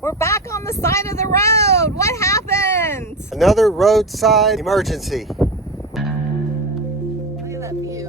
We're back on the side of the road. What happened? Another roadside emergency. Look at that view.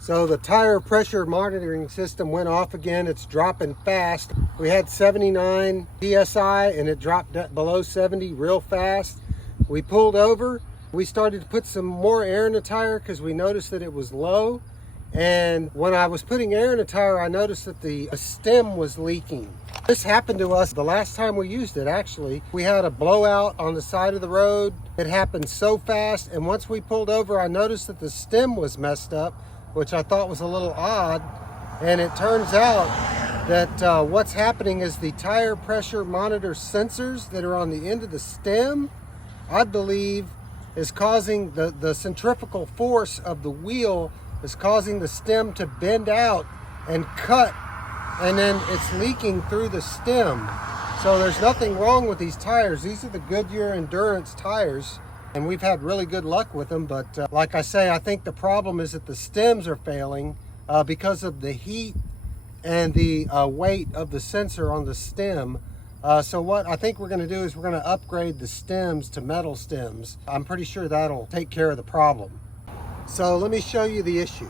So the tire pressure monitoring system went off again. It's dropping fast. We had 79 PSI and it dropped below 70 real fast. We pulled over. We started to put some more air in the tire because we noticed that it was low. And when I was putting air in the tire, I noticed that the stem was leaking. This happened to us the last time we used it, actually. We had a blowout on the side of the road. It happened so fast. And once we pulled over, I noticed that the stem was messed up, which I thought was a little odd. And it turns out that what's happening is the tire pressure monitor sensors that are on the end of the stem, I believe, is causing the centrifugal force of the wheel is causing the stem to bend out and cut, and then it's leaking through the stem. So there's nothing wrong with these tires. These are the Goodyear Endurance tires, and we've had really good luck with them. But like I say, I think the problem is that the stems are failing because of the heat and the weight of the sensor on the stem. So what I think we're going to do is we're going to upgrade the stems to metal stems. I'm pretty sure that'll take care of the problem. So let me show you the issue.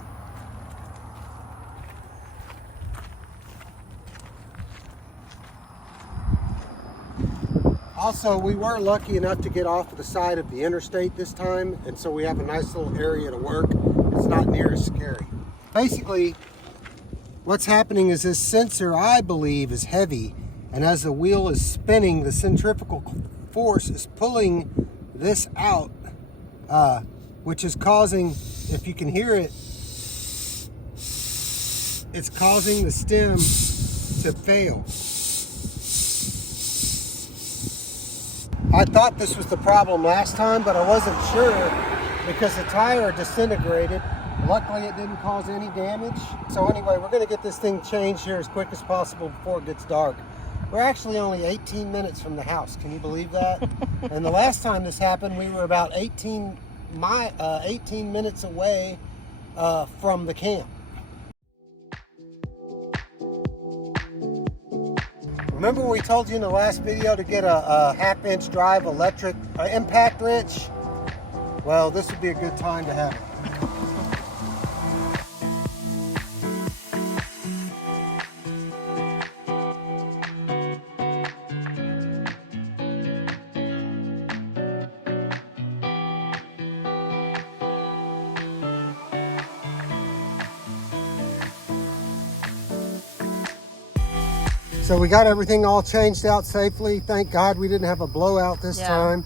Also, we were lucky enough to get off of the side of the interstate this time, and so we have a nice little area to work. It's not near as scary. Basically, what's happening is this sensor, I believe, is heavy. And as the wheel is spinning, the centrifugal force is pulling this out, which is causing, if you can hear it, it's causing the stem to fail. I thought this was the problem last time, but I wasn't sure because the tire disintegrated. Luckily, it didn't cause any damage. So anyway, we're going to get this thing changed here as quick as possible before it gets dark. We're actually only 18 minutes from the house. Can you believe that? And the last time this happened, we were about 18 minutes away from the camp. Remember we told you in the last video to get a half-inch drive electric impact wrench? Well, this would be a good time to have it. So we got everything all changed out safely. Thank God we didn't have a blowout this time.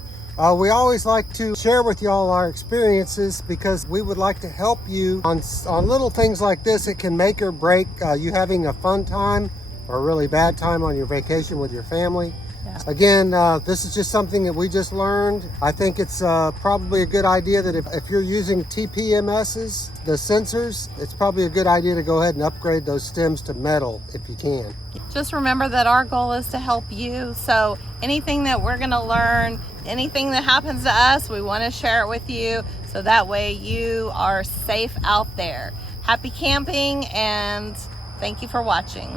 We always like to share with y'all our experiences because we would like to help you on little things like this. It can make or break you having a fun time or a really bad time on your vacation with your family. Again, this is just something that we just learned. I think it's probably a good idea that if you're using TPMSs, the sensors, it's probably a good idea to go ahead and upgrade those stems to metal if you can. Just remember that our goal is to help you. So anything that we're going to learn, anything that happens to us, we want to share it with you. So that way you are safe out there. Happy camping and thank you for watching.